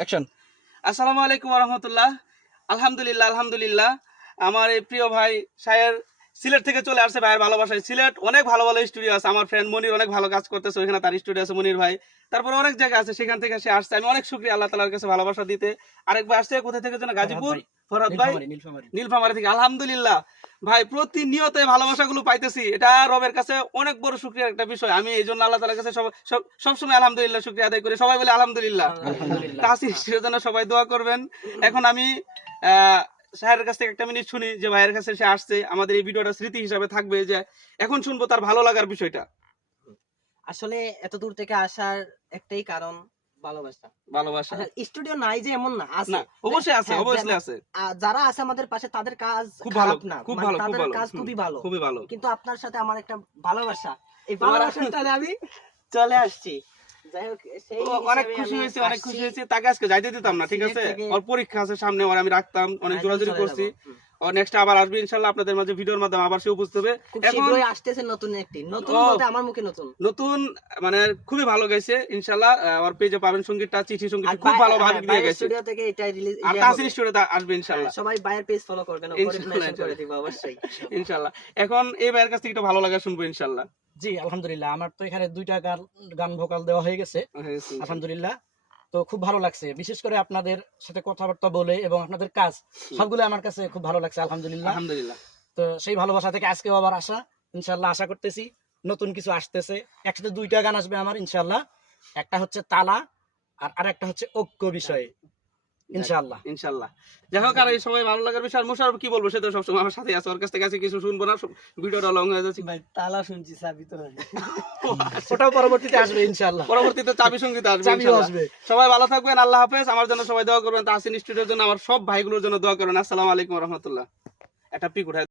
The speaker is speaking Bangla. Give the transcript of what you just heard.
অ্যাকশন। আসসালামু আলাইকুম রহমতুল্লাহ। আলহামদুলিল্লাহ আলহামদুলিল্লাহ। আমার এই প্রিয় ভাই শায়ের সিলেট থেকে চলে আসছে ভাইয়ের ভালোবাসায়। সিলেট অনেক ভালো ভালো স্টুডিও আছে, আমার ফ্রেন্ড মনির অনেক ভালো কাজ করতেছে, ওইখানে তার স্টুডিও আছে মনির ভাই। তারপরে অনেক জায়গা আছে, সেখান থেকে সে আসছে। আমি অনেক শুকরিয়া আল্লাহ তাআলার কাছে ভালোবাসা দিতে। আরেক ভাই আসছে কোথা থেকে যেন, গাজীপুর ফরহাদ ভাই, নীলফামারী থেকে। আলহামদুলিল্লাহ ভাই, প্রতিনিয়ত এই ভালোবাসাগুলো পাইতেছি, এটা রবের কাছে অনেক বড় শুকরিয়ার একটা বিষয়। আমি এই জন্য আল্লাহ তাআলার কাছে সবসময় আলহামদুলিল্লাহ শুকরিয়া আদায় করি। সবাই বলে আলহামদুলিল্লাহ। তাহসিনের জন্য সবাই দোয়া করবেন। এখন আমি শাহের কাছ থেকে একটা মিনিট শুনি যে ভাইয়ের কাছে সে আসছে, আমাদের এই ভিডিওটা স্মৃতি হিসাবে থাকবে। যে এখন শুনবো তার ভালো লাগার বিষয়টা। আসলে এত দূর থেকে আসার একটাই কারণ, ভালোবাসা। ভালোবাসা স্টুডিও নাই যে এমন না, আছে, অবশ্যই আছে, অবশ্যই আছে। যারা আছে আমাদের পাশে তাদের কাজ খুব ভালো না, খুব ভালো খুব তাদের ভালো কাজ খুবই ভালো, খুবই ভালো। কিন্তু আপনার সাথে আমার একটা ভালোবাসা, এই ভালোবাসাটা আমি চলে আসছি। যাই হোক, সেই অনেক খুশি হয়েছে, অনেক খুশি হয়েছে। তাকে আজকে যাইতে দিতাম না, ঠিক আছে, ওর পরীক্ষা আছে সামনে, ওর আমি রাখতাম, অনেক জোরাজোরি করছি। ও নেক্সট আবার আসবে ইনশাআল্লাহ, আপনাদের মাঝে ভিডিওর মাধ্যমে আবার সে উপস্থিত হবে। এখন আসতেছে নতুন একটি, নতুন বলতে আমার মুখে নতুন নতুন মানে খুবই ভালো গাইছে ইনশাআল্লাহ। ওর পেজে পাবেন সঙ্গীতটা, চিঠি সঙ্গীত খুব ভালো ভাবে দিয়ে গেছে। স্টুডিও থেকে এটা রিলিজ, আর তাহসিন স্টুডিওতে আসবে ইনশাআল্লাহ। সবাই ভাইয়ের পেজ ফলো করবেন, ওপরে মেনশন করে দিব অবশ্যই ইনশাআল্লাহ। এখন এই ভাইয়ের কাছ থেকে একটু ভালো লাগা শুনবো ইনশাআল্লাহ। জি আলহামদুলিল্লাহ, আমার তো এখানে 2টা গান ভোকাল দেওয়া হয়ে গেছে আলহামদুলিল্লাহ। তো খুব ভালো লাগছে, বিশেষ করে আপনাদের সাথে কথাবার্তা বলে এবং আপনাদের কাজ সবগুলো আমার কাছে খুব ভালো লাগছে আলহামদুলিল্লাহ। আলহামদুলিল্লাহ। তো সেই ভালোবাসা থেকে আজকেও আবার আসা, ইনশাআল্লাহ আশা করতেছি নতুন কিছু আসতেছে। একসাথে 2টা গান আসবে আমার ইনশাআল্লাহ, একটা হচ্ছে তালা আর আরেকটা হচ্ছে ঐক্য বিষয়ে ইনশাআল্লাহ। ইনশাআল্লাহ। যাই হোক, আর এই সবাই ভালো লাগার বিষয়। মুশারফ কি বলবো, সে তো সবসময় আমার সাথে আছে, ওর কাছ থেকে আছে কিছু শুনবো না, ভিডিওটা লং হয়ে যাচ্ছে। ভাই তালা শুনছি, চাবি তো ওটাও পরবর্তীতে আসবে ইনশাআল্লাহ, পরবর্তীতে চাবি সঙ্গীত আসবে চাবিও ইনশাআল্লাহ। আসবে। সবাই ভালো থাকবেন, আল্লাহ হাফেজ। আমার জন্য সবাই দোয়া করবেন, তাহসিন স্টুডিওর জন্য, আমার সব ভাইগুলোর জন্য দোয়া করবেন। আসসালামু আলাইকুম রহমতুল্লাহ। একটা পিক উঠায়